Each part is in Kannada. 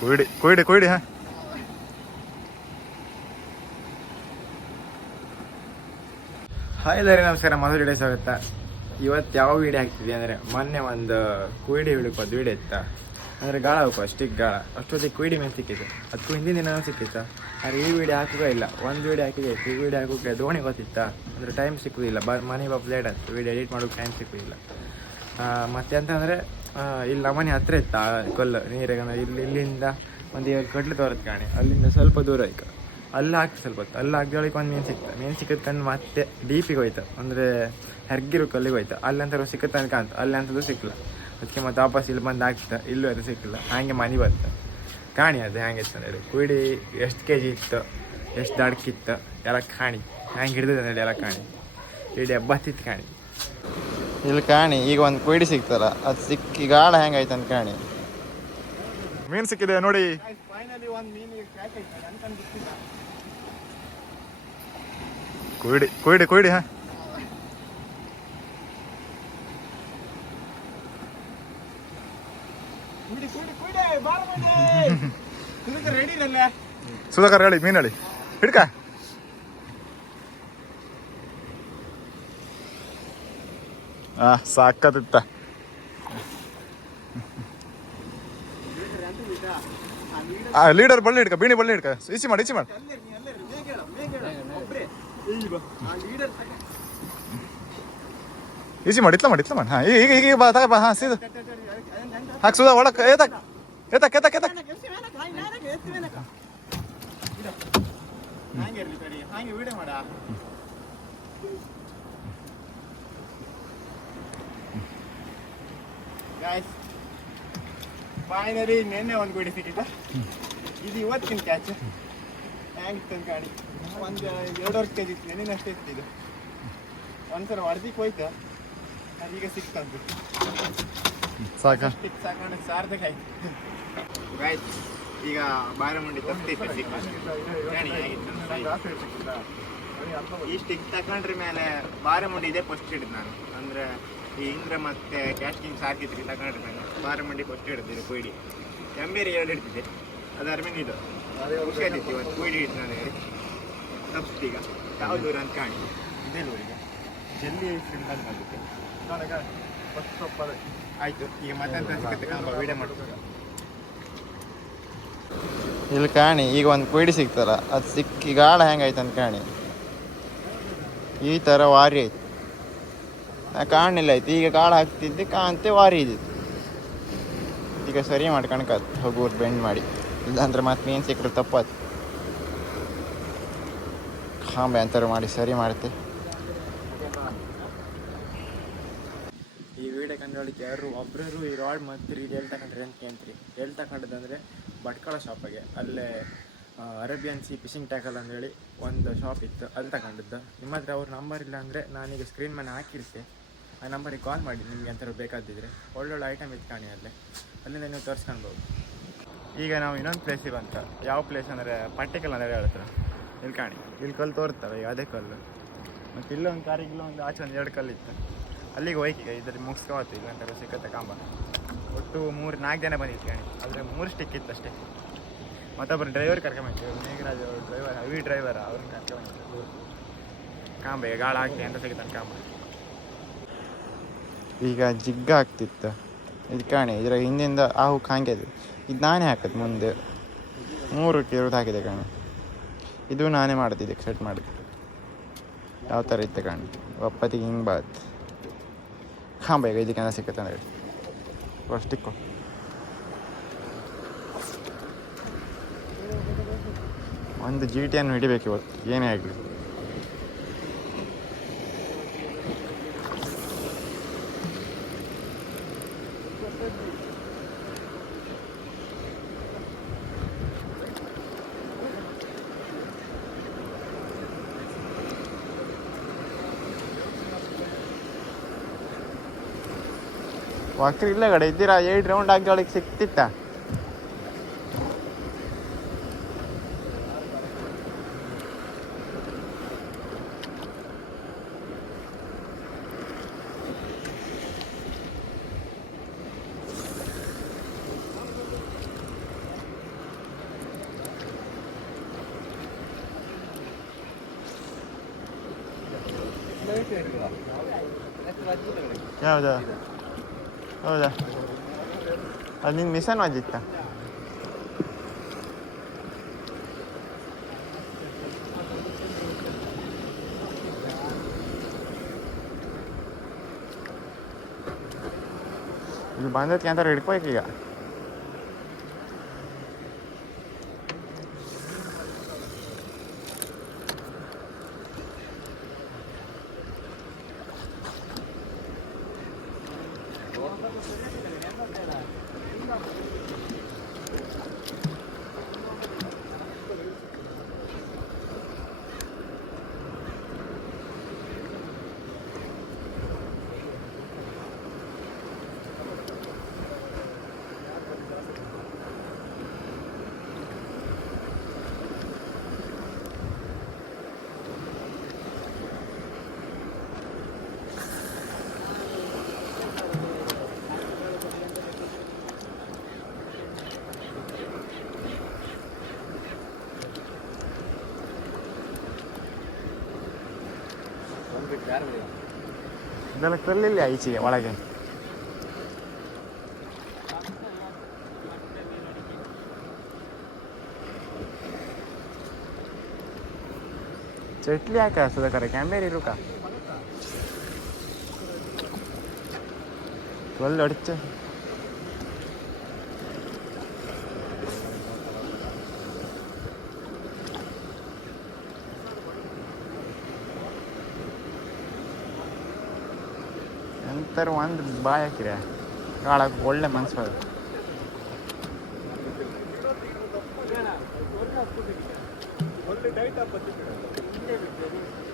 ಕೊಯ್ಡಿ ಕೊಯ್ಡಿ ಕೊಯ್ಡಿ, ಹಾ. ಹಾಯ್ ಎಲ್ಲರಿಗೆ ನಮಸ್ಕಾರ ಮೊದಲು ವಿಡಿಯೋ ಸ್ವಾಗತ. ಇವತ್ತು ಯಾವ ವಿಡಿಯೋ ಹಾಕ್ತಿದ್ವಿ ಅಂದರೆ, ಮೊನ್ನೆ ಒಂದು ಕುಯ್ಡಿ ಹಿಡಿದು ವೀಡಿಯೋ ಇತ್ತ. ಅಂದರೆ ಗಾಳ ಹೋಗು ಅಷ್ಟಿಗೆ ಗಾಳ. ಅಷ್ಟೊತ್ತಿಗೆ ಕುಯ್ಡಿ ಮೇಲೆ ಸಿಕ್ಕಿತ್ತು ಅದಕ್ಕೂ ಹಿಂದಿನ ದಿನ ಸಿಕ್ಕಿತ್ತು. ಆದರೆ ಈ ವಿಡಿಯೋ ಹಾಕುವ ಇಲ್ಲ. ಒಂದು ವಿಡಿಯೋ ಹಾಕಿದೆ, ಈ ವೀಡಿಯೋ ಹಾಕೋಕೆ ದೋಣಿ ಗೊತ್ತಿತ್ತ? ಅಂದರೆ ಟೈಮ್ ಸಿಕ್ಕುವುದಿಲ್ಲ ಬ ಮನೆ ಬಾಪ್ ಲೇಟ್ ಆಯ್ತು ವಿಡಿಯೋ ಎಡಿಟ್ ಮಾಡೋಕೆ ಟೈಮ್ ಸಿಕ್ಕುವುದಿಲ್ಲ ಮತ್ತೆ ಅಂತಂದರೆ ಇಲ್ಲಿ ನಮ್ಮನೆ ಹತ್ತಿರ ಇತ್ತು ಕೊಲ್ಲ ನೀರಿಗೆ ಇಲ್ಲಿ, ಇಲ್ಲಿಂದ ಒಂದು ಏಳು ಕಟ್ಲು ತೋರತ್ ಕಾಣಿ. ಅಲ್ಲಿಂದ ಸ್ವಲ್ಪ ದೂರ ಆಯ್ತು. ಅಲ್ಲಿ ಹಾಕಿ ಸ್ವಲ್ಪ ಹೊತ್ತು. ಅಲ್ಲಿ ಹಾಕಿದೊಳಗೆ ಒಂದು ಮೀನು ಸಿಕ್ತ. ಮೀನು ಸಿಕ್ಕದ ಮತ್ತೆ ಡೀಪಿಗೆ ಹೋಯ್ತು. ಅಂದರೆ ಹೆರ್ಗಿರು ಕಲ್ಲಿಗೆ ಹೋಯ್ತು. ಅಲ್ಲಿ ಅಂತ ಸಿಕ್ಕತ್ತೆ ಅಂತ ಅಲ್ಲಿ ಅಂತದ್ದು ಸಿಕ್ಕಲ್ಲ. ಅದಕ್ಕೆ ಮತ್ತೆ ವಾಪಸ್ ಇಲ್ಲಿ ಬಂದು ಹಾಕ್ತ ಇಲ್ಲೂ ಅದು ಸಿಕ್ಕಿಲ್ಲ. ಹಾಗೆ ಮನೆ ಬಂತು. ಕಾಣಿ ಅದು ಹ್ಯಾಂಗೆ ಇತ್ತು ಅಂದರೆ ಕುಡಿ ಎಷ್ಟು ಕೆ ಜಿ ಇತ್ತು? ಎಷ್ಟು ದಡ್ಕಿತ್ತು? ಎಲ್ಲ ಕಾಣಿ. ಹ್ಯಾಂಗೆ ಹಿಡಿದಿದೆ ನೋಡಿ ಎಲ್ಲ ಕಾಣಿ. ಇಡೀ ಹಬ್ಬತ್ತಿತ್ತು ಕಾಣಿ. ಇಲ್ಲಿ ಕಾಣಿ ಈಗ ಒಂದು ಕುಯ್ಡಿ ಸಿಗ್ತಲ್ಲ ಅದು ಸಿಕ್ಕಿ ಗಾಳ ಹೆಂಗಾಯ್ತು ಅಂತ ಕಾಣಿ. ಮೀನು ಸಿಕ್ಕಿದೆ ನೋಡಿ. ಫೈನಲಿ ಒಂದು ಮೀನಿಗೆ ಕ್ಯಾಚ್ ಆಯ್ತು ಅನ್ಕೊಂಡು ಗೊತ್ತಿಲ್ಲ ಕೊಯ್ಡಿ. ಕೊಯ್ಡಿ ಕೊಯ್ಡಿ ಹಾಂ ಸುಧಾಕರ್ ಹೇಳಿ ಮೀನು ಹೇಳಿ. ಹಿಡ್ಕ. ಆ ಸಾಕತ್ತಿತ್ತ ಲೀಡರ್ ಬಳ್ಳಿ ಹಿಡ್ಕ, ಬೀಣಿ ಬಳ್ಳಿ ಹಿಡ್ಕ. ಈಸಿ ಮಾಡಿ ಈಸಿ ಮಾಡಿ. ಈಸಿ ಮಾಡಿ, ಇತ್ಲ ಮಾಡಿ ಇತ್ಲ ಮಾಡಿ. ಹಾಂ, ಈಗ ಈಗ ಬಾ, ತಗ ಬಾ, ಹಾಂ, ಸೀದ. ಹಾಕ್ ಸುಧಾ ಒಳಕ್ಕೆ ಏತಕ್ ಏತಕ್ ಏತಕ್ ಏತಕ್ ಹಾಗೆ ಇರಲಿ ಸರಿ ಹಾಗೆ ವಿಡಿಯೋ ಮಾಡ ಗಾಯ್ಸ್ ಫೈನಲಿ ನಿನ್ನೆ ಒಂದು ಗುಡಿ ಸಿಕ್ಕಿತ್ತು. ಇದು ಇವತ್ತಿನ ಕ್ಯಾಚ್ ಹೆಂಗಿತ್ತು ಅಂತ ಗಾಡಿ. ಒಂದು ಎರಡೂವರೆ ಕೆ ಜಿ ಇತ್ತು. ನೆನ್ನೆ ಅಷ್ಟೇ ಇತ್ತು ಇದು. ಒಂದ್ಸಲ ಹೊಡೆದಿಕ್ಕೆ ಹೋಯ್ತು. ಅದೀಗ ಸಿಕ್ತಂತು. ಸಾಕ? ಸಾಕೊಂಡು ಸಾರ್ಧಕ ಆಯ್ತು. ಗಾಯ್ಸ್ ಈಗ ಬಾರಮುಂಡಿ. ಈ ಸ್ಟಿಕ್ ತಕೊಂಡ್ರ ಮೇಲೆ ಬಾರಮುಂಡಿ ಇದೆ ಫಸ್ಟ್ ಹಿಡಿದು ನಾನು. ಅಂದ್ರೆ ಈ ಇಂದ್ರ ಮತ್ತೆ ಕ್ಯಾಸ್ಟಿಂಗ್ ಸಾಕಿದ್ರಿ ತಗೊಂಡ್ರೆ ನಾನು ಬಾರ ಮಂಡಿ ಕೊಟ್ಟು ಹಿಡಿದಿರಿ ಕೊಯ್ಡಿ ಕೆಂಬೇರಿ ಎರಡು ಹಿಡ್ತಿದ್ದೆ ಅದಾರ ಮೇಲೆ ಇದು. ಆಯ್ತಿತ್ತು ಇವತ್ತು ಕೊಯ್ಡಿ ಹಿಡಿದು ನನಗೆ ತಪ್ಪಿತು ಈಗ. ಯಾವ ದೂರ ಅಂತ ಕಾಣಿ. ಇದೇ ಊರಿಗೆ. ಜಲ್ದಿ ನನಗೆ ಅಂತ ಬಂದಿತ್ತು ಆಯಿತು ಈಗ ಮತ್ತೆ ಸಿಗುತ್ತೆ ವೀಡಿಯೋ ವಿಡಿಯೋ ಮಾಡ್ಬೇಕು ಇಲ್ಲಿ ಕಾಣಿ ಈಗ ಒಂದು ಕುಯ್ಡಿ ಸಿಗ್ತಲ್ಲ ಅದು ಸಿಕ್ಕಿ ಗಾಳ ಹೆಂಗಾಯ್ತು ಅಂತ ಕಾಣಿ. ಈ ಥರ ವಾರಿ ಆಯ್ತು. ಕಾಣಲಿಲ್ಲ ಆಯ್ತು. ಈಗ ಕಾಳು ಹಾಕ್ತಿದ್ದೆ ಕಾಂತೆ ವಾರಿ ಇದ್ದಿತ್ತು ಈಗ ಸರಿ ಮಾಡ್ಕೊಳಕತ್ ಹೋಗೋರು ಬೆಂಡ್ ಮಾಡಿ. ಇಲ್ಲಾಂದ್ರೆ ಮತ್ತೆ ಮೀನು ಸಿಕ್ಕರೆ ತಪ್ಪಾತು ಹಾಂಬೆ ಅಂತಾರೆ ಮಾಡಿ ಸರಿ ಮಾಡ್ತೆ ಈ ವಿಡಿಯೋ ಕಂಡ್ರೊಳಗೆ ಯಾರು ಒಬ್ಬರು ಈ ರಾಡ್ ಮತ್ತು ರೀಡ್ ಎಲ್ಲಿ ತಗೊಂಡ್ರಿ ಅಂತ ಕೇಳ್ತೀರಿ. ಎಲ್ಲಿ ತಗೊಂಡದಂದರೆ ಭಟ್ಕಳ ಶಾಪಾಗೆ ಅಲ್ಲೇ ಅರೇಬಿಯನ್ ಸಿ ಫಿಶಿಂಗ್ ಟ್ಯಾಕಲ್ ಅಂತೇಳಿ ಒಂದು ಶಾಪ್ ಇತ್ತು. ಅಲ್ಲಿ ತಗೊಂಡಿದ್ದು. ನಿಮ್ಮ ಹತ್ರ ಅವ್ರ ನಂಬರ್ ಇಲ್ಲ ಅಂದರೆ ನಾನೀಗ ಸ್ಕ್ರೀನ್ ಮೇಲೆ ಹಾಕಿರ್ತೆ. ಆ ನಂಬರಿಗೆ ಕಾಲ್ ಮಾಡಿ, ನಿಮಗೆ ಎಂಥರೂ ಬೇಕಾದಿದ್ರೆ ಒಳ್ಳೊಳ್ಳೆ ಐಟಮ್ ಇತ್ತು ಕಾಣಿ ಅಲ್ಲೇ ಅಲ್ಲಿಂದ ನೀವು ತೋರಿಸ್ಕೊಳ್ಬೋದು. ಈಗ ನಾವು ಇನ್ನೊಂದು ಪ್ಲೇಸಿಗೆ ಬಂತ. ಯಾವ ಪ್ಲೇಸ್ ಅಂದರೆ ಪಟ್ಟಿಕಲ್ ಅಂದರೆ ಹೇಳ್ತಾರೆ ಇಲ್ಲಿ ಕಾಣಿ. ಇಲ್ಲಿ ಕಲ್ಲು ತೋರ್ತವೆ, ಈಗ ಅದೇ ಕಲ್ಲು. ಮತ್ತು ಇಲ್ಲೊಂದು ಕಾರಿಗೆ ಇಲ್ಲೊಂದು ಆಚೆ ಒಂದು ಎರಡು ಕಲ್ಲು ಇತ್ತು. ಅಲ್ಲಿಗೆ ಹೋಯ್ತು ಈಗ ಇದ್ರಲ್ಲಿ ಮುಗಿಸ್ಕೋತು ಇಲ್ಲ ಅಂತ ಸಿಕ್ಕತ್ತೆ ಕಾಂಬ. ಒಟ್ಟು ಮೂರು, ನಾಲ್ಕು ಜನ ಬಂದಿತ್ತು ಕಾಣಿ. ಆದರೆ ಮೂರು ಸ್ಟಿಕ್ ಇತ್ತು ಅಷ್ಟೇ. ಮತ್ತೊಬ್ಬರು ಡ್ರೈವರ್ ಕರ್ಕೊಂಬಂತು ಮೇಘರಾಜ್ ಅವರು ಡ್ರೈವರ್ ಹೆವಿ ಡ್ರೈವರ್ ಅವ್ರನ್ನ ಕರ್ಕೊಂಬಂತು ಕಾಂಬ ಗಾಳ ಹಾಕಿ ಅಂತ ಸಿಗುತ್ತೆ ಕಾಂಬ ಈಗ ಜಿಗ್ಗ ಆಗ್ತಿತ್ತು. ಇದು ಕಾಣಿ, ಇದರ ಹಿಂದಿಂದ ಆ ಹುಕ್ ಅದು. ಇದು ನಾನೇ ಹಾಕೋದು ಮುಂದೆ. ಮೂರು ಇರೋದು ಹಾಕಿದೆ ಕಾಣಿ. ಇದು ನಾನೇ ಮಾಡ್ತಿದ್ದೆ ಸೆಟ್ ಮಾಡಿದೆ. ಯಾವ ಥರ ಇತ್ತು ಕಾಣಿ? ಒಪ್ಪತ್ತಿಗೆ ಹಿಂಗೆ ಬಾತ್ ಹಾಂ, ಬೇಗ ಇದಕ್ಕೆ ಸಿಕ್ಕತ್ತೆ ಅಂದ್ರೆ. ಅಷ್ಟಿಕ್ಕೋ ಒಂದು ಜಿ ಟಿಯನ್ನು ಹಿಡಿಬೇಕು ಇವತ್ತು. ಏನೇ ಆಗಲಿ. ವಕ್ರ ಇಲ್ಲ ಕಡೆ ಇದ್ದೀರಾ ಏಟ್ ರೌಂಡ್ ಹಾಕಿದೊಳಗೆ ಸಿಕ್ತಿತ್ತ ಯಾವುದು ಹೌದಾ ಅದು ನಿನ್ನ ಮಿಸನ್ ವಾಜಿತ್ತ ಇದು ಬಂದಕ್ಕೆ ಅಂತ ಹಿಡ್ಕೋಯ್ತು ಈಗ ಇದೆಲ್ಲ Thank you. ಕಲ್ಲಿಲ್ಲ ಈಚೆಗೆ ಒಳಗೆ ಚಟ್ಲಿ ಯಾಕೆ ಸುಧಾಕರ ಕ್ಯಾಮ್ಬೇರ್ ಇರುಕ ಒಳ್ಳೆ ಅಡಿಚ ಎಂತರ ಒಂದು ಬಾಯ್ ಹಾಕಿರ ಕಾಳಕ್ಕೆ ಒಳ್ಳೆ ಮನ್ಸು ಬರುತ್ತೆ ಲಾಸ್ಟ್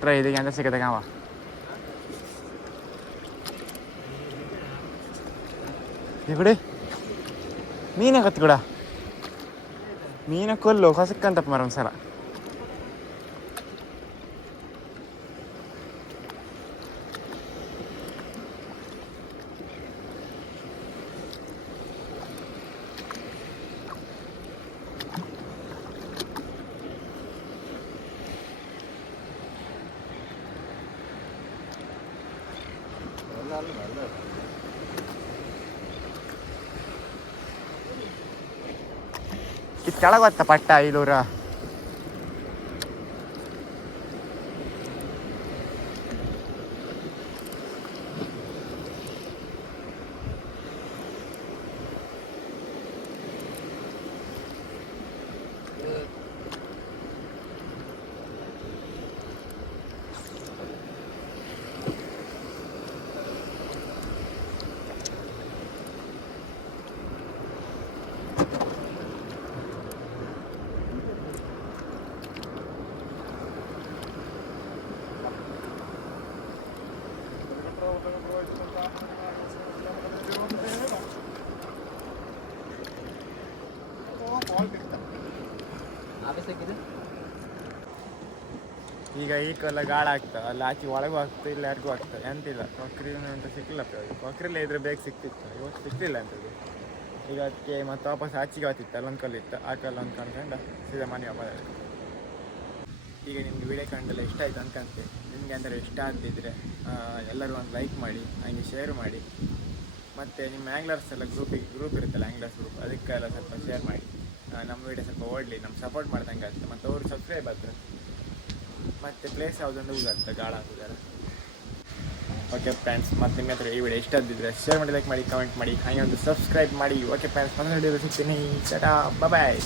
ಟ್ರೈ ಇದಕ್ಕೆ ಅಂತ ಸಿಗತ್ತೆ ಕಾವ ಇಕಡೆ ಮೀನ ಕತ್ತಿ ಕೂಡ ಮೀನ ಕೊಲ್ಲು ಹೊಸಕ್ಕಂತಪ್ಪ ಮರ ಒಂದ್ಸಲ ಇದು ಕೆಳಗೆ ಗೊತ್ತಾ ಪಟ್ಟ ಐಲೂರ ಈಗ ಈ ಕಲ್ಲ ಗಾಳ ಆಗ್ತಾ, ಅಲ್ಲಿ ಆಚೆ ಒಳಗೂ ಆಗ್ತದೆ ಇಲ್ಲ ಯಾರಿಗೂ ಆಗ್ತದೆ ಎಂತಿಲ್ಲ. ಕೊಕ್ರಿ ಅಂತ ಸಿಕ್ಕಿಲ್ಲ ಕೊಕ್ರಿ ಕೊಕ್ರಿಲ್ಲ ಇದ್ರೆ ಬೇಗ ಸಿಕ್ತಿತ್ತು. ಇವತ್ತು ಸಿಕ್ತಿಲ್ಲ ಅಂತದ್ದು. ಈಗ ಅದಕ್ಕೆ ಮತ್ತೆ ವಾಪಸ್ ಆಚೆಗೆ ಆತಿತ್ತು ಅಲ್ಲೊಂದು ಕಲ್ಲು ಇತ್ತು. ಆ ಕಲ್ಲು ಒಂದು ಕನ್ಕೊಂಡು ಸೀದಾ ಮನೆ ವಾಪಸ್ ಈಗ ನಿಮ್ಗೆ ವಿಡಿಯೋ ಕಂಡೆಲ್ಲ ಇಷ್ಟ ಆಯ್ತು ಅನ್ಕಂತೆ ನಿಮಗೆ ಅಂದರೆ ಇಷ್ಟ ಆಗ್ತಿದ್ರೆ ಎಲ್ಲರೂ ಒಂದು ಲೈಕ್ ಮಾಡಿ, ಹಂಗೆ ಶೇರ್ ಮಾಡಿ. ಮತ್ತು ನಿಮ್ಮ ಆ್ಯಂಗ್ಲರ್ಸ್ ಎಲ್ಲ ಗ್ರೂಪಿಗೆ ಗ್ರೂಪ್ ಇರುತ್ತಲ್ಲ ಆ್ಯಂಗ್ಲರ್ಸ್ ಗ್ರೂಪ್ ಅದಕ್ಕೆಲ್ಲ ಸ್ವಲ್ಪ ಶೇರ್ ಮಾಡಿ. ನಮ್ಮ ವೀಡಿಯೋ ಸ್ವಲ್ಪ ಓಡಲಿ ನಮ್ಮ ಸಪೋರ್ಟ್ ಮಾಡ್ದಂಗೆ ಆಗುತ್ತೆ ಮತ್ತು ಅವರು ಸಬ್ಸ್ಕ್ರೈಬ್ ಆಗ್ತಾರೆ. ಮತ್ತು ಪ್ಲೇಸ್ ಯಾವುದೊಂದು ಊರಾಗ್ತದೆ ಗಾಳ ಹಾಕುದಾರ ಓಕೆ ಫ್ರೆಂಡ್ಸ್ ಮತ್ತು ನಿಮ್ಮ ಹತ್ರ ಈ ವಿಡಿಯೋ ಇಷ್ಟ ಆಗಿದ್ದರೆ ಶೇರ್ ಮಾಡಿ ಲೈಕ್ ಮಾಡಿ ಕಮೆಂಟ್ ಮಾಡಿ, ಹಾಗೆ ಒಂದು ಸಬ್ಸ್ಕ್ರೈಬ್ ಮಾಡಿ. ಓಕೆ ಫ್ರೆಂಡ್ಸ್ ಸಿಗ್ತೀನಿ. ಚಟಾ ಬಾಯ್